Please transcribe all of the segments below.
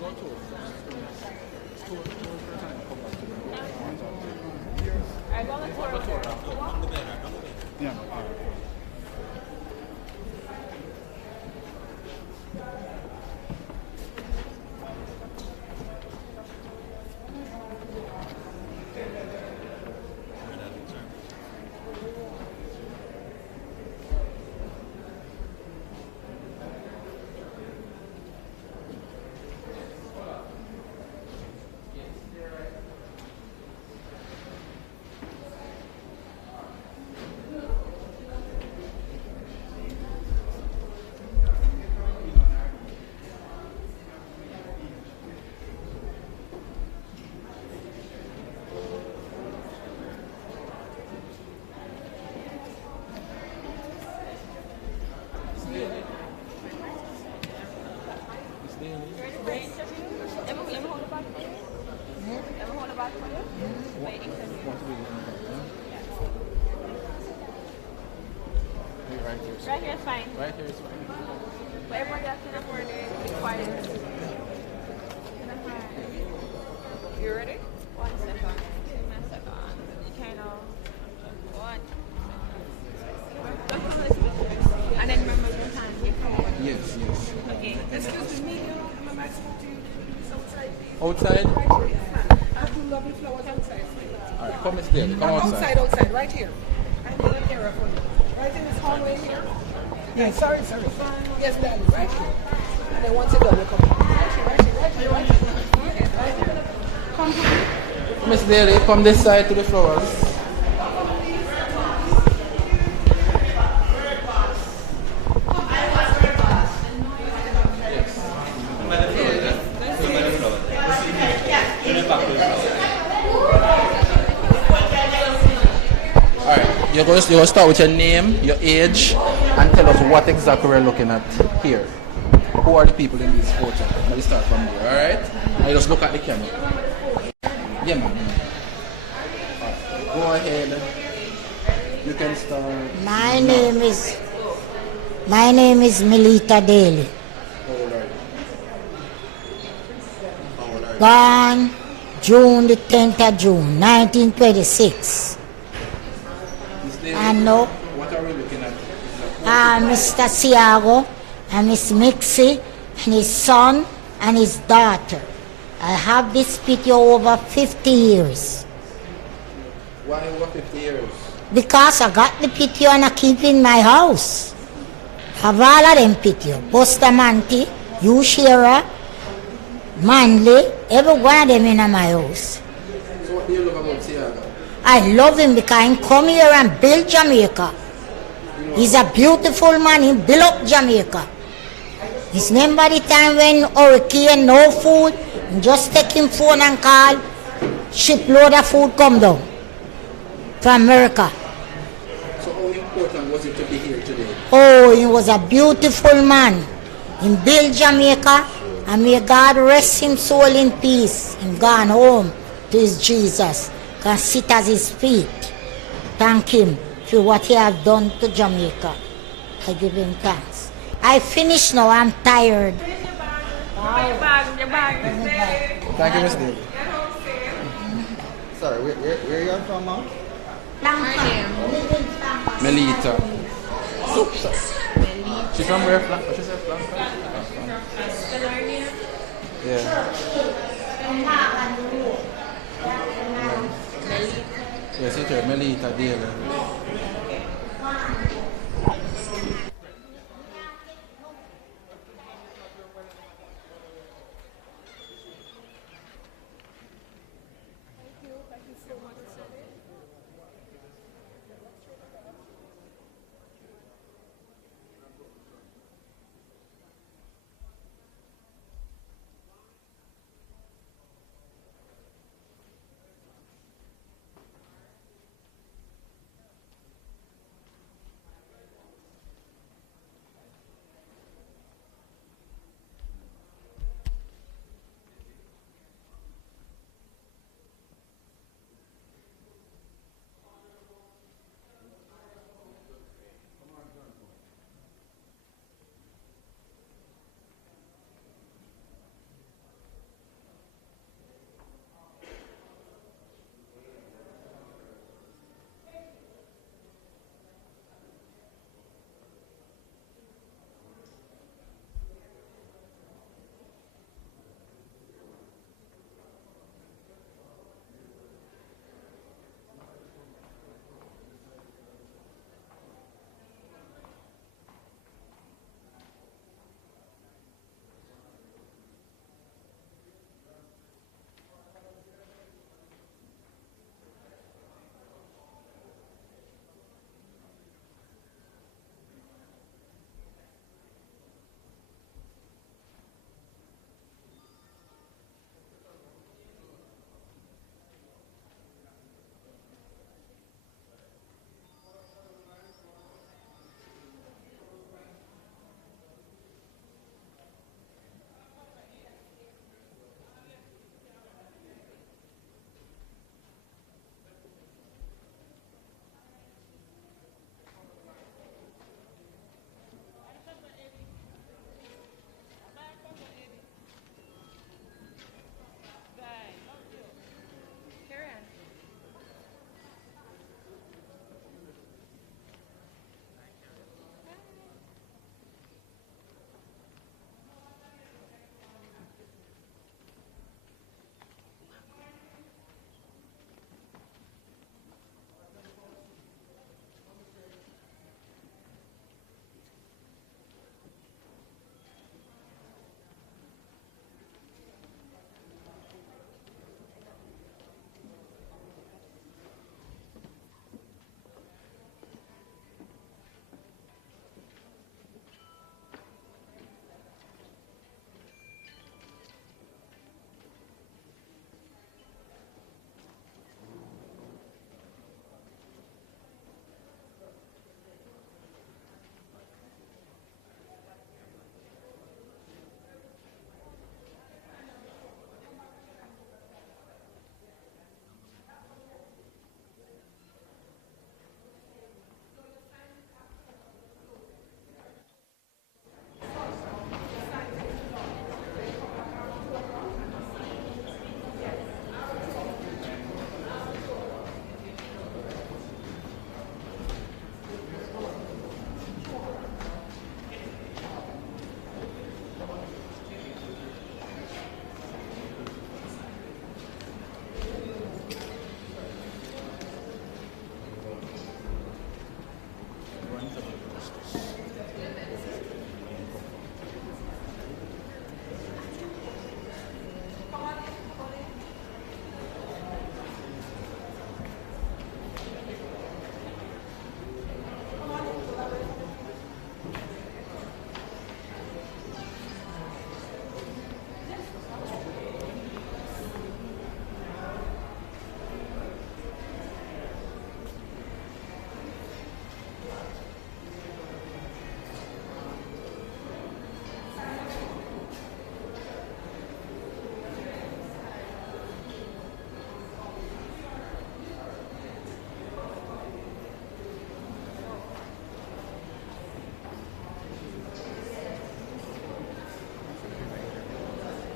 I go on the tour. Yeah. Right here is fine. Right here is fine. But everyone else can afford it. Be quiet. You ready? 1 second. Give me a second. You kind of. One. And then remember your hand. Yes, yes. Okay. Excuse me, my mic spoke to you. It's outside, please. Outside? I have two lovely flowers outside. Alright, come instead. Come outside. Outside, right here. I need an area for you. Right in this hallway here. Yes, sorry. Yes, darling, right here. And then once you're done, you come in. Right here. Come to me. Miss Daly, come this side to the flowers. Alright, you're going to start with your name, your age, and tell us what exactly we're looking at here. Who are the people in this photo? Let me start from there, alright? Now just look at the camera. Yeah, man. Go ahead. You can start. My name is Melita Daly. How old are you? Born June the 10th of June, 1926. And now, What are we looking at? Mr. Seaga and Miss Mixie and his son and his daughter. I have this picture over 50 years. Why over 50 years? Because I got the picture and I keep in my house. Have all of them picture. Bustamante, Ushira, Manley, every one of them in my house. So what do you love about Seaga? I love him because he come here and build Jamaica. He's a beautiful man, he built up Jamaica. It's remember the time when hurricane, no food, just take him phone and call, shipload of food come down from America. So how important was it to be here today? Oh, he was a beautiful man. He built Jamaica, and may God rest him soul in peace. He gone home to his Jesus. Can sit at his feet. Thank him for what he has done to Jamaica. I give him thanks. I finished now, I'm tired. Your bag. Thank you, Miss Daly. Sorry, where you from, Mom? Melita. She's from where? She's from? Yeah. Yes, it's her, Melita Daly.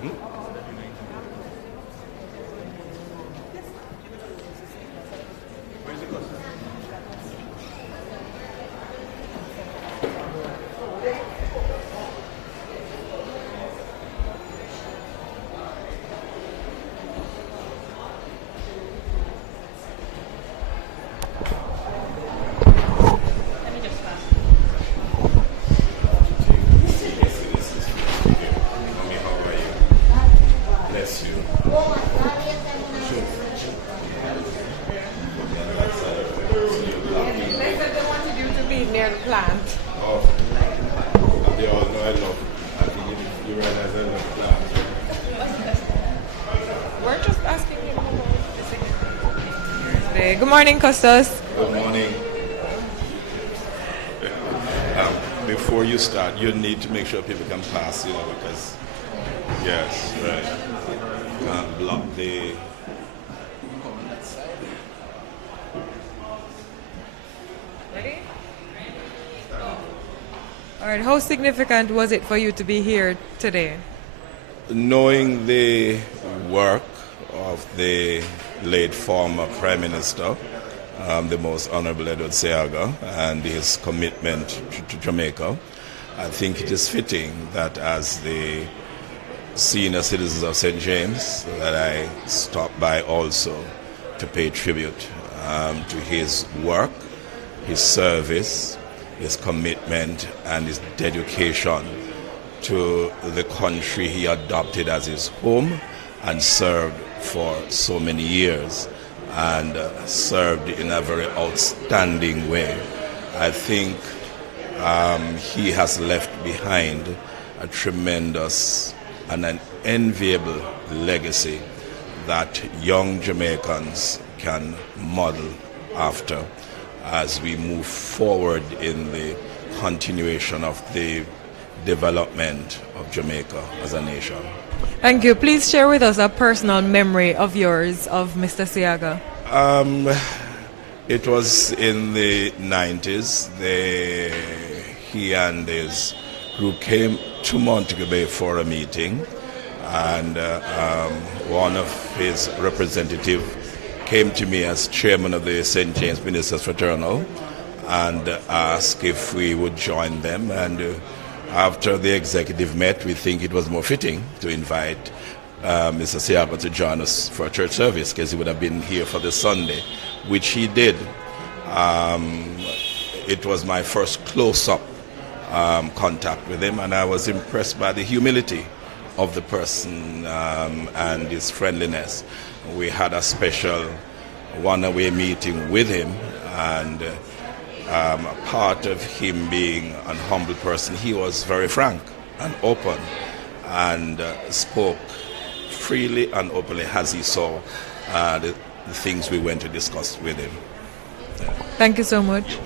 Let me just pass. Mommy, how are you? Bless you. They said they wanted you to meet near the plant. Oh, they all know I love. I think you realize I love plants. We're just asking him about the Good morning, Costas. Good morning. Before you start, you need to make sure people can pass, because yes, right. Can't block the. Ready? All right. How significant was it for you to be here today? Knowing the work of the late former Prime Minister, the most Honorable Edward Seaga, and his commitment to Jamaica, I think it is fitting that as the senior citizens of St. James, that I stop by also to pay tribute to his work, his service, his commitment, and his dedication to the country he adopted as his home and served for so many years, and served in a very outstanding way. I think he has left behind a tremendous and an enviable legacy that young Jamaicans can model after as we move forward in the continuation of the development of Jamaica as a nation. Thank you. Please share with us a personal memory of yours of Mr. Seaga. It was in the 90s. He and his group came to Montego Bay for a meeting, and one of his representatives came to me as chairman of the St. James Ministers Fraternal and asked if we would join them. And after the executive met, we think it was more fitting to invite Mr. Seaga to join us for a church service, because he would have been here for the Sunday, which he did. It was my first close-up contact with him, and I was impressed by the humility of the person and his friendliness. We had a special one-away meeting with him, and part of him being a humble person, he was very frank and open, and spoke freely and openly as he saw the things we went to discuss with him. Yeah. Thank you so much.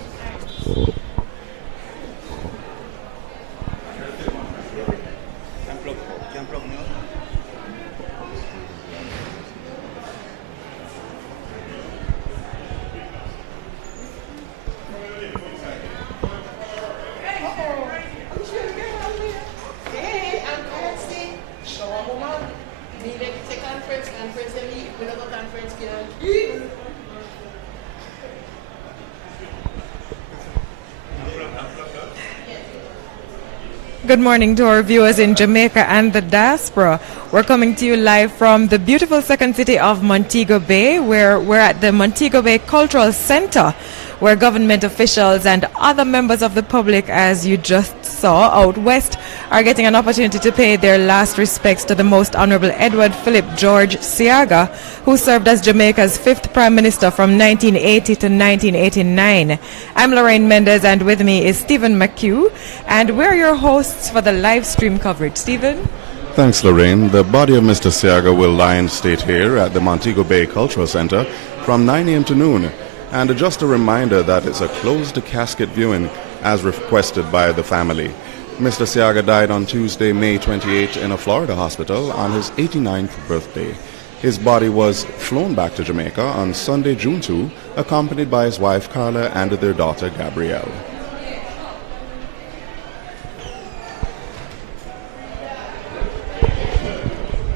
Good morning to our viewers in Jamaica and the diaspora. We're coming to you live from the beautiful second city of Montego Bay, where we're at the Montego Bay Cultural Center, where government officials and other members of the public, as you just saw out west, are getting an opportunity to pay their last respects to the Most Honorable Edward Philip George Seaga, who served as Jamaica's 5th Prime Minister from 1980 to 1989. I'm Lorraine Mendez, and with me is Stephen McHugh, and we're your hosts for the live stream coverage. Stephen? Thanks, Lorraine. The body of Mr. Seaga will lie in state here at the Montego Bay Cultural Center from 9 a.m. to noon. And just a reminder that it's a closed casket viewing as requested by the family. Mr. Seaga died on Tuesday, May 28 in a Florida hospital on his 89th birthday. His body was flown back to Jamaica on Sunday, June 2, accompanied by his wife Carla and their daughter Gabrielle.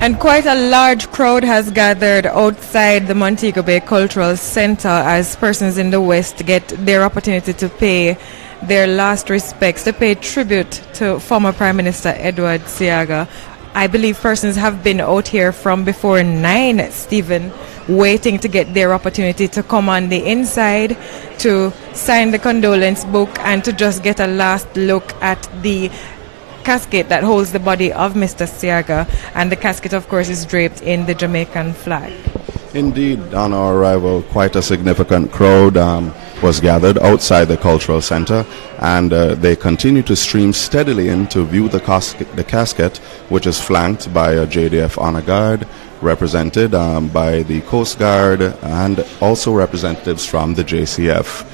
And quite a large crowd has gathered outside the Montego Bay Cultural Center as persons in the West get their opportunity to pay their last respects, to pay tribute to former Prime Minister Edward Seaga. I believe persons have been out here from before 9, Stephen, waiting to get their opportunity to come on the inside, to sign the condolence book, and to just get a last look at the casket that holds the body of Mr. Seaga. And the casket, of course, is draped in the Jamaican flag. Indeed, on our arrival, quite a significant crowd was gathered outside the cultural center, and they continue to stream steadily in to view the casket, which is flanked by a JDF honor guard, represented by the Coast Guard, and also representatives from the JCF.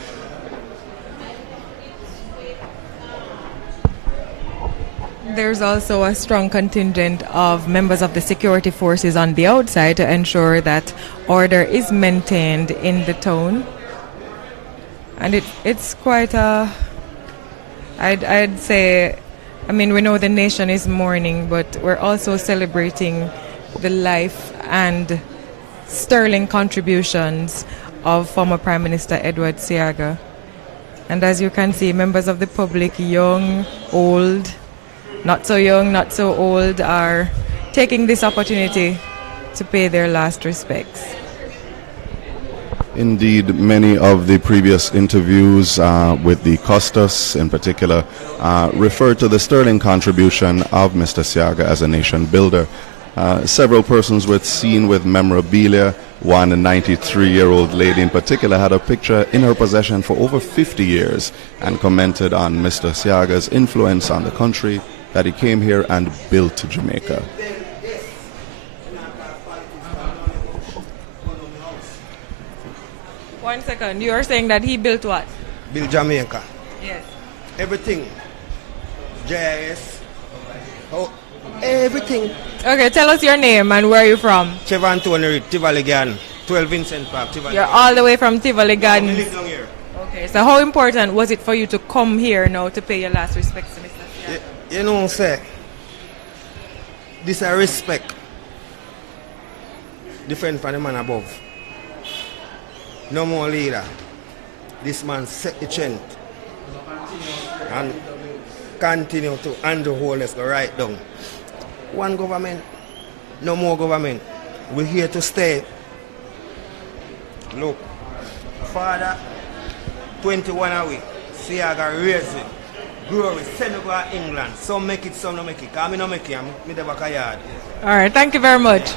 There's also a strong contingent of members of the security forces on the outside to ensure that order is maintained in the town. And it's quite a, I'd say, I mean, we know the nation is mourning, but we're also celebrating the life and sterling contributions of former Prime Minister Edward Seaga. And as you can see, members of the public, young, old, not so young, not so old, are taking this opportunity to pay their last respects. Indeed, many of the previous interviews with the Custos in particular referred to the sterling contribution of Mr. Seaga as a nation builder. Several persons were seen with memorabilia. One 93-year-old lady in particular had a picture in her possession for over 50 years and commented on Mr. Seaga's influence on the country, that he came here and built Jamaica. One second, you are saying that he built what? Built Jamaica. Yes. Everything. JIS. Oh, everything. Okay, tell us your name and where are you from? Chevan Tony, Tivoli Garden, 12 Vincent Park, Tivoli. You're all the way from Tivoli I Gardens. live down here. Okay, so how important was it for you to come here now to pay your last respects to Mr. Seaga? You know, say, this I respect. Different from the man above. No more leader. This man set the trend and continue to underhold us the right down. One government, no more government. We're here to stay. Look, father, 21 a week. Seaga raise it. Grow it. Send it to England. Some make it, some no make it. Because I no make it. I'm in the backyard. All right, thank you very much.